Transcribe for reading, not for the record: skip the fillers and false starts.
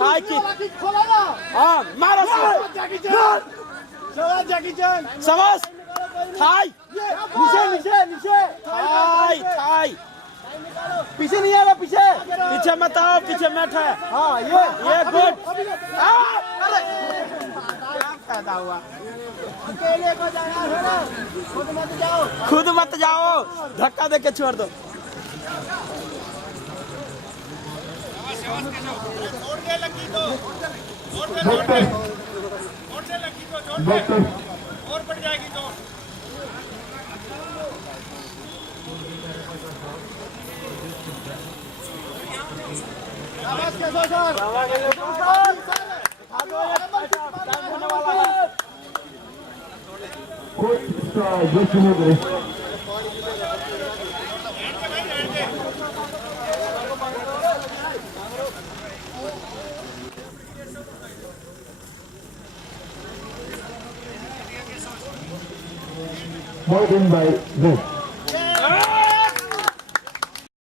High kick हाँ मारो समझ हाई नीचे हाई हाई पीछे नहीं आ रहा पीछे मत आओ पीछे मैट है हाँ ये गुड फायदा हुआ अकेले को जाना खुद मत जाओ धक्का दे के छोड़ दो और बढ़ जाएगी तो Ball in by Vic.